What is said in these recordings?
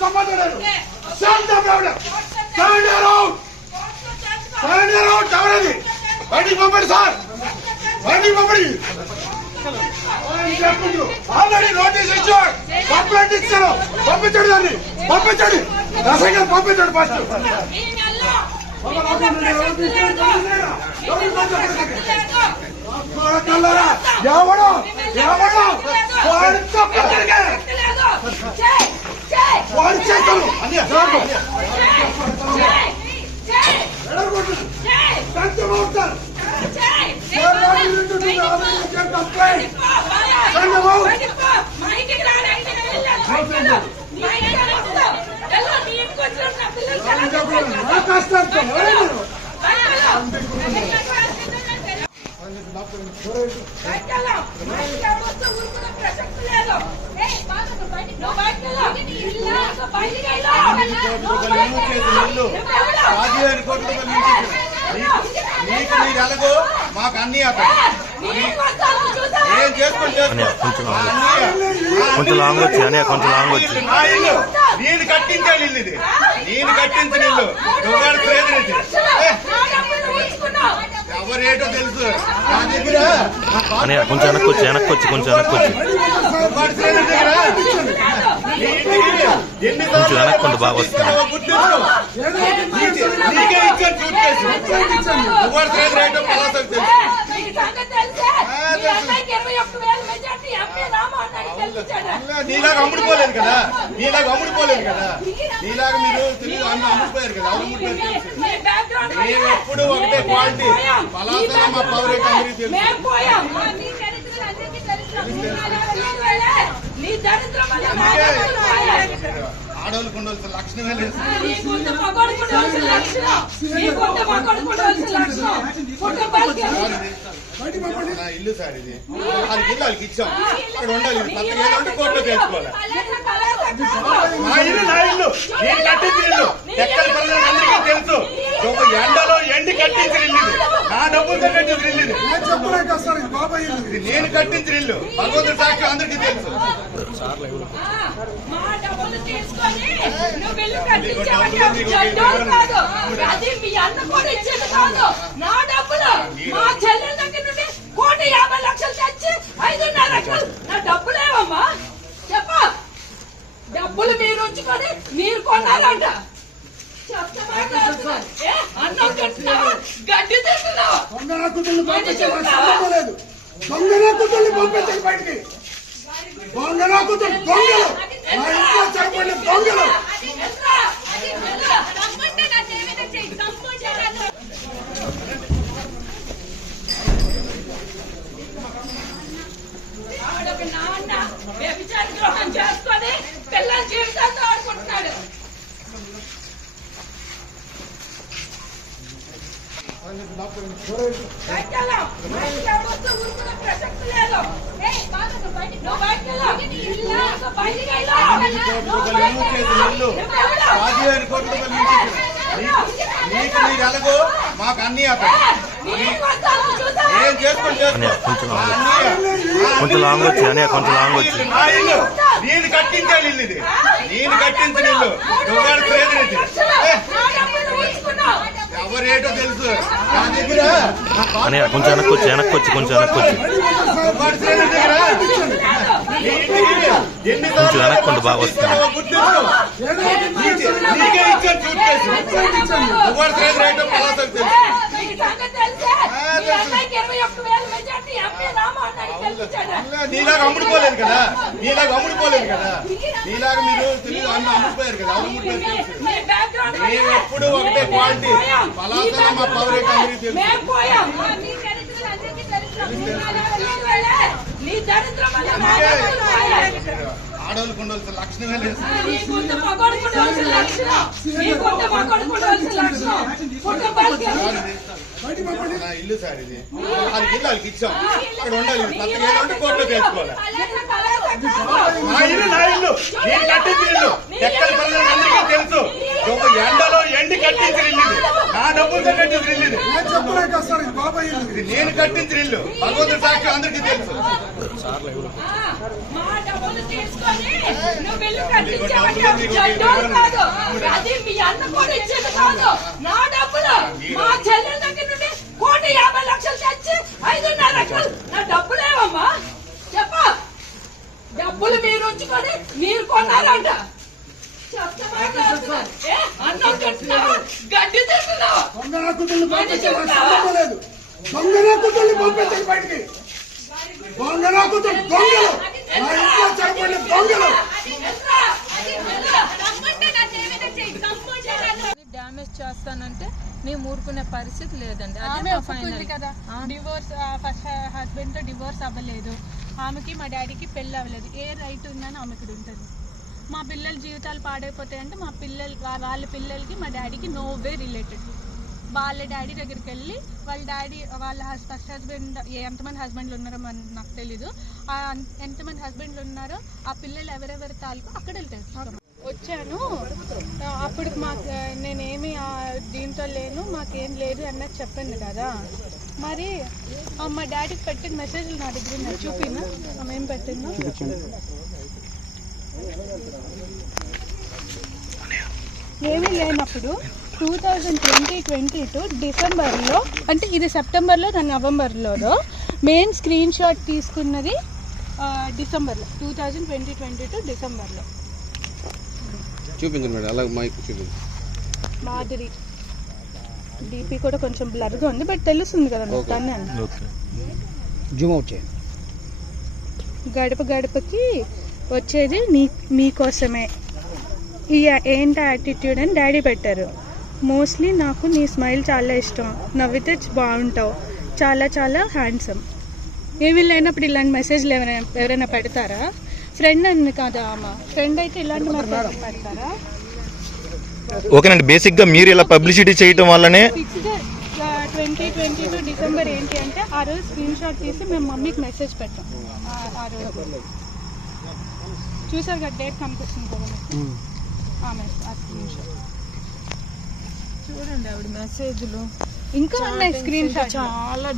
సంబంధం లేదు. బయటికి పంపండి సార్, బయటికి పంపండి. ఆల్రెడీ నోటీస్ ఇచ్చాడు, కంప్లైంట్ ఇచ్చాను. పంపించండి, దాన్ని పంపించండి, రసంగా పంపించండి. ఫస్ట్ ఎవడో ఎవడో వాడి చేతులు అన్ని మాకు అన్ని కొంచెం లాంగ్ వచ్చి అని కొంచెం లాంగ్ వచ్చి నేను కట్టించాను ఇల్లు, ఇది నేను కట్టించిన ఇల్లు. ఎవరేటో తెలుసు నా దగ్గర. అని కొంచెం వెనక్కి వచ్చి కొంచెం వెనక్కి వచ్చి కొంచెం వెనక్కుండి బాగా వస్తుంది. నీకే ఇచ్చాను చూట్ కేసు. రేటో పలాసకు తెలుసు. నీలాగా అమ్ముడుపోలేదు కదా, నీలాగా అమ్ముడుపోలేదు కదా, నీలాగా మీరు తెలియదు అమ్ముడిపోయారు కదా. మేము ఎప్పుడు ఒకటే క్వాలిటీ. పలాసలో మా పవర్ అందరికీ తెలుసు. ఆడవాళ్ళకు ఉండవలసిన లక్షణమే లేదు. నా ఇల్లు సార్ ఇది. వాళ్ళకి ఇల్లు వాళ్ళకి ఇచ్చాం, అక్కడ ఉండాలి. కొత్తగా ఏదంటే కోర్టులో తెలుసుకోవాలి. మా ఇల్లు నా ఇల్లు, నేను కట్టించిన ఇల్లు. ఎక్కడ పనులు అందరికీ తెలుసు. ఎండలో ఎండి కట్టించిన ఇల్లు ఇది. నా డబ్బులతో కట్టించిన ఇల్లు ఇది. నేను కట్టించిన ఇల్లు. భగవంతుడి సాక్షి అందరికీ తెలుసు. డబ్బులు మీరు ఉంచుకొని మీరు కొన్నారంట. గడ్డి తెస్తున్నావు. దొంగనాకుతుల్ని పంపించండి బయటికి. దొంగనాకుతులు దొంగలు, మా ఇంట్లో చెప్పండి దొంగలు. నాన్న వ్యభిచార ద్రోహం చేసుకొని పిల్లల జీవితాలతో ఆడుకుంటున్నాడు. ప్రసక్తి లేదు. నీకు మీరు ఎలాగో మాకు అన్ని ఏం చేసుకొని కొంచెం లాంగ్ వచ్చి అని కొంచెం లాంగ్ వచ్చి నా ఇల్లు, నేను కట్టించాను ఇల్లు ఇది. నేను కట్టించిన ఇల్లు. ఎవరేటో తెలుసు నా దగ్గర. అని కొంచెం వెనక్కి వచ్చి కొంచెం వెనక్కి వచ్చి కొంచెం వెనక్కుండి బాగా వస్తుంది. నీకే ఇచ్చాను చూట్ కేసు. రేటో పలాసకు తెలుసు. నీలాగా అమ్ముడుపోలేదు కదా, నీలాగా అమ్ముడుపోలేదు కదా, నీలాగా మీరు తెలియదు అమ్ముడిపోయారు కదా. మేము ఎప్పుడు ఒకటే క్వాలిటీ. పలాసలో మా పవర్ అందరికీ తెలుసు. ఆడవాళ్ళకు ఉండవలసిన లక్షణమే లేదు. నా ఇల్లు సార్ ఇది. వాళ్ళకి ఇల్లు వాళ్ళకి ఇచ్చాం, అక్కడ ఉండాలి. కొత్తగా ఏదంటే కోర్టులో తెలుసుకోవాలి. మా ఇల్లు నా ఇల్లు, నేను కట్టించిన ఇల్లు. ఎక్కడ పనులు అందరికీ తెలుసు. ఎండలో ఎండి కట్టించిన ఇల్లు ఇది. నా డబ్బులతో కట్టించిన ఇల్లు ఇది. నేను కట్టించిన ఇల్లు. భగవంతుడి సాక్షి అందరికీ తెలుసు. మా డబ్బులు తీసుకొని నువ్వు ఇల్లు కట్టించావంటే అవి జడ్డోలు కాదు, అది మీ అన్న కూడా ఇచ్చేది కాదు. నా డబ్బులు మా చెల్లెల దగ్గర నుండి 1,50,00,000 తెచ్చి 5.5 ఎకరాలు నా డబ్బులేవమ్మా చెప్పు. డబ్బులు మీరు ఉంచుకొని మీరు కొన్నారంట. అన్నం తింటున్నావా, గడ్డి తింటున్నావా, మళ్ళీ చెప్తున్నావా? పంపించండి బయటికి. దొంగలు డ్యామేజ్ చేస్తానంటే మేము ఊరుకునే పరిస్థితి లేదండి. ఆమె ఒప్పుకుంది కదా, డివోర్స్ ఫస్ట్ హస్బెండ్ తో డివోర్స్ అవ్వలేదు, ఆమెకి మా డాడీకి పెళ్ళి అవ్వలేదు. ఏ రైట్ ఉందని ఆమెకి ఉంటుంది. మా పిల్లల జీవితాలు పాడైపోతాయంటే మా పిల్లలు వాళ్ళ పిల్లలకి మా డాడీకి నో వే రిలేటెడ్. వాళ్ళ డాడీ దగ్గరికి వెళ్ళి వాళ్ళ ఫస్ట్ హస్బెండ్ ఎంతమంది హస్బెండ్లు ఉన్నారో నాకు తెలీదు, ఎంతమంది హస్బెండ్లు ఉన్నారో ఆ పిల్లలు ఎవరెవరి తాలూకు అక్కడ వెళ్తారు. వచ్చాను అప్పుడు నేనేమి దీంతో లేను, మాకేం లేదు అన్నది చెప్పాను కదా. మరి మా డాడీకి పెట్టిన మెసేజ్లు నా దగ్గర ఉన్నాయి, చూపినా ఆమె ఏం పెట్టిందో. ఏమీ లేనప్పుడు 2022 డిసెంబర్లో, అంటే ఇది సెప్టెంబర్లో నవంబర్లో మెయిన్ స్క్రీన్ షాట్ తీసుకున్నది డిసెంబర్లో, 2022 డిసెంబర్లో. చూపించండి మేడం, అలాగే మైక్ చూపించండి. మాధురి డిపి కూడా కొంచెం బ్లర్గా ఉంది, బట్ తెలుస్తుంది కదా తనే. జూమ్ అవుట్ చేయండి. గడప గడపకి వచ్చేది మీకోసమే, ఈ ఏంటి యాటిట్యూడ్ అని డాడీ పెట్టారు. మోస్ట్లీ నాకు నీ స్మైల్ చాలా ఇష్టం, నవ్వితే బాగుంటావు, చాలా చాలా హ్యాండ్సమ్. ఏమీ లేనప్పుడు ఇలాంటి మెసేజ్లు ఎవరైనా పెడతారా? ఫ్రెండ్ అని కాదా అమ్మ, ఫ్రెండ్ అయితే ఇలాంటి మెసేజ్ పెడతారా? ఓకేనండి, బేసిక్ గా మీరు ఇలా పబ్లిసిటీ చేయడం వల్లనే 2022 డిసెంబర్ ఏంటి అంటే ఆ రోజు స్క్రీన్ షాట్ తీసి మేము మమ్మీకి మెసేజ్ పెట్టాం. ఆ రోజు చూసారు కదా, డేట్ కనిపిస్తుంది కదా ఆ స్క్రీన్ షాట్ చూడండి. ఆవిడ మెసేజ్లు ఇంకా ఉన్నాయి, స్క్రీన్ షాట్ చాలా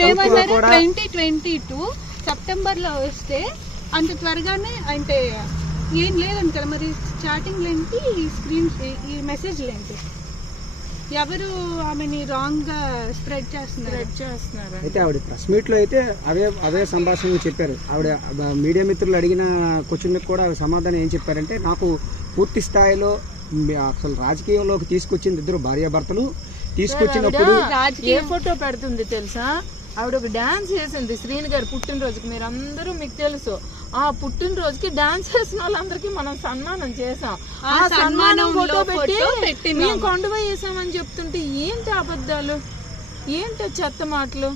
మేమన్నారు 2022 సెప్టెంబర్లో వస్తే అంత త్వరగానే అంటే ఏం లేదండి కదా. మరి స్టార్టింగ్ ఏంటి, ఈ మెసేజ్లు ఏంటి, ఎవరు ఆమెని రాంగ్ గా స్ప్రెడ్ చేస్తున్నారు. అయితే ఆవిడ ప్రెస్ మీట్ లో అయితే అవే సంభాషణలు చెప్పారు. ఆవిడ మీడియా మిత్రులు అడిగిన క్వశ్చన్లకు కూడా సమాధానం ఏం చెప్పారంటే, నాకు పూర్తి స్థాయిలో అసలు రాజకీయంలోకి తీసుకొచ్చింది ఇద్దరు భార్యాభర్తలు. తీసుకొచ్చినప్పుడు ఏ ఫోటో పెడుతుంది తెలుసా, ఆవిడ ఒక డాన్స్ చేసింది శ్రీని గారి పుట్టినరోజుకి. మీరు అందరూ మీకు తెలుసు, ఆ పుట్టినరోజుకి డాన్స్ చేసిన వాళ్ళందరికీ మనం సన్మానం చేసాం. ఆ సన్మానం ఫోటో పెట్టి మేము కొండవ వేసామని చెప్తుంటే ఏంటి అబద్ధాలు, ఏంటి చెత్త మాటలు.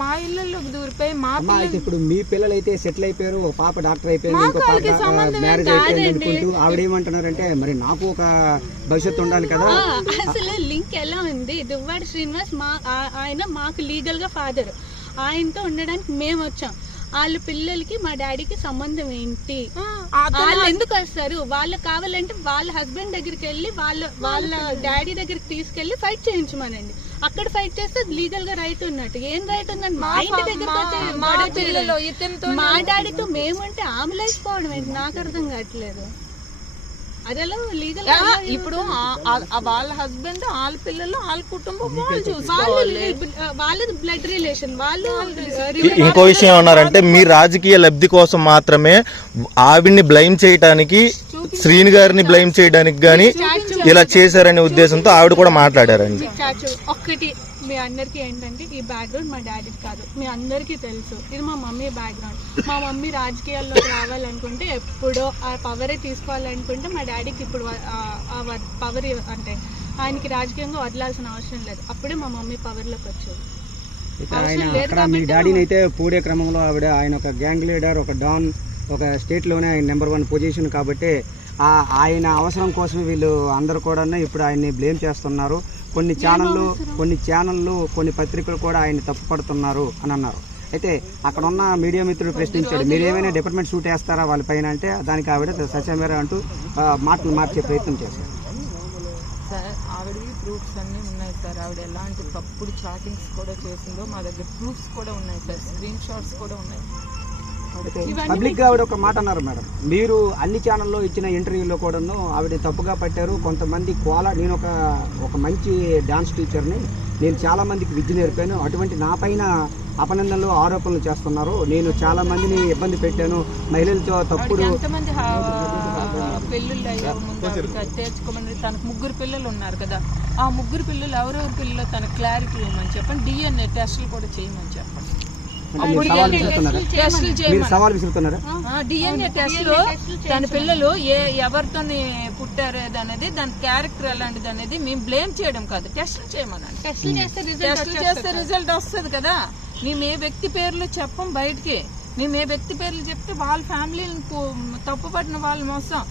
మా ఇళ్లలోకి దూరిపోయి మా ఇప్పుడు మీ పిల్లలు అయితే సెటిల్ అయిపోయారు, ఒక పాప డాక్టర్ అయిపోయింది, ఇంకో పాప మ్యారేజ్ అయిపోయింది అనుకుంటూ ఆవిడ ఏమంటున్నారంటే మరి నాకు ఒక భవిష్యత్తు ఉండాలి కదా. అసలు లింక్ ఎలా ఉంది, దువ్వాడ శ్రీనివాస్ ఆయన మాకు లీగల్ గా ఫాదర్, ఆయనతో ఉండడానికి మేము వచ్చాం. వాళ్ళ పిల్లలకి మా డాడీకి సంబంధం ఏంటి, వాళ్ళు ఎందుకు వస్తారు? వాళ్ళు కావాలంటే వాళ్ళ హస్బెండ్ దగ్గరికి వెళ్ళి వాళ్ళ డాడీ దగ్గరికి తీసుకెళ్లి ఫైట్ చేయించమనండి. అక్కడ ఫైట్ చేస్తే లీగల్ గా రైట్ ఉన్నట్టు. ఏం రైట్ ఉందండి? మా ఇంటి దగ్గర మా డాడీతో మేముంటే ఆమె లేచిపోవడం ఏంటి, నాకు అర్థం కావట్లేదు. అదేలా లీగల్ ఇప్పుడు వాళ్ళ హస్బెండ్ వాళ్ళ పిల్లలు వాళ్ళ కుటుంబం వాళ్ళది బ్లడ్ రిలేషన్ వాళ్ళు. ఇంకో విషయం ఏమన్నారంటే, మీ రాజకీయ లబ్ధి కోసం మాత్రమే ఆవిడ్ని బ్లైమ్ చేయడానికి, శ్రీని గారిని బ్లైమ్ చేయడానికి గానీ ఇలా చేశారనే ఉద్దేశంతో ఆవిడ కూడా మాట్లాడారండి. ఒక్కటి మీ అందరికీ ఏంటంటే, ఈ బ్యాక్గ్రౌండ్ మా డాడీకి కాదు, మీ అందరికీ తెలుసు. ఇది మా మమ్మీ బ్యాక్గ్రౌండ్. మా మమ్మీ రాజకీయాల్లో రావాలనుకుంటే, ఎప్పుడో ఆ పవరే తీసుకోవాలనుకుంటే మా డాడీకి ఇప్పుడు ఆ పవర్ అంటే ఆయనకి రాజకీయంగా వదలాల్సిన అవసరం లేదు. అప్పుడే మా మమ్మీ పవర్లోకి వచ్చేది. ఆయన అక్కడ మీ డాడీని అయితే పూడే క్రమంలో ఆవిడ ఆయన ఒక గ్యాంగ్ లీడర్, ఒక డాన్, ఒక స్టేట్ లోనే ఆయన నెంబర్ 1 పొజిషన్ కాబట్టి ఆయన అవసరం కోసం వీళ్ళు అందరు కూడా ఇప్పుడు ఆయన్ని బ్లేమ్ చేస్తున్నారు. కొన్ని ఛానళ్ళు కొన్ని పత్రికలు కూడా ఆయన తప్పుపడుతున్నారు అని అన్నారు. అయితే అక్కడ ఉన్న మీడియా మిత్రుడు ప్రశ్నించాడు, మీరు ఏమైనా డిపార్ట్మెంట్ షూట్ వేస్తారా వాళ్ళ పైన అంటే, దానికి ఆవిడ సత్యమేర అంటూ మాటలు మార్చే ప్రయత్నం చేశారు. సార్ ఆవిడవి ప్రూఫ్స్ అన్నీ ఉన్నాయి సార్. ఆవిడ ఎలాంటి తప్పుడు చాటింగ్స్ కూడా చేసిందో మా దగ్గర ప్రూఫ్స్ కూడా ఉన్నాయి సార్, స్క్రీన్ షాట్స్ కూడా ఉన్నాయి. పబ్లిక్ గా ఆవిడ ఒక మాట అన్నారు మేడం, మీరు అన్ని ఛానల్లో ఇచ్చిన ఇంటర్వ్యూలో కూడాను ఆవిడ తప్పుగా పట్టారు. కొంతమంది నేను ఒక మంచి డాన్స్ టీచర్ని, నేను చాలా మందికి విద్య నేర్పాను, అటువంటి నా పైన అపనిందనలు ఆరోపణలు చేస్తున్నారు, నేను చాలా మందిని ఇబ్బంది పెట్టాను, మహిళలతో తప్పుడు. ఎంతమంది పెళ్ళిళ్ళు అయ్యావు ముందు తెచ్చుకోమని, తనకు 3 పిల్లలు ఉన్నారు కదా, ఆ 3 పిల్లలు ఎవరెవరి పిల్లలు తనకు క్లారిటీ ఇవ్వమని చెప్పండి, DNA టెస్టులు కూడా చేయమని చెప్పండి. సవాల్ విసురుతున్నారా? DNA టెస్ట్లో తన పిల్లలు ఎవరితో పుట్టారు అనేది, దాని క్యారెక్టర్ ఎలాంటిది అనేది మేము బ్లేమ్ చేయడం కాదు, టెస్టులు చేయమనండి. టెస్టులు చేస్తే రిజల్ట్ వస్తుంది కదా. మేము ఏ వ్యక్తి పేర్లు చెప్పం బయటికి, మేము ఏ వ్యక్తి పేర్లు చెప్తే వాళ్ళ ఫ్యామిలీని తప్పుపడిన వాళ్ళు మోసం.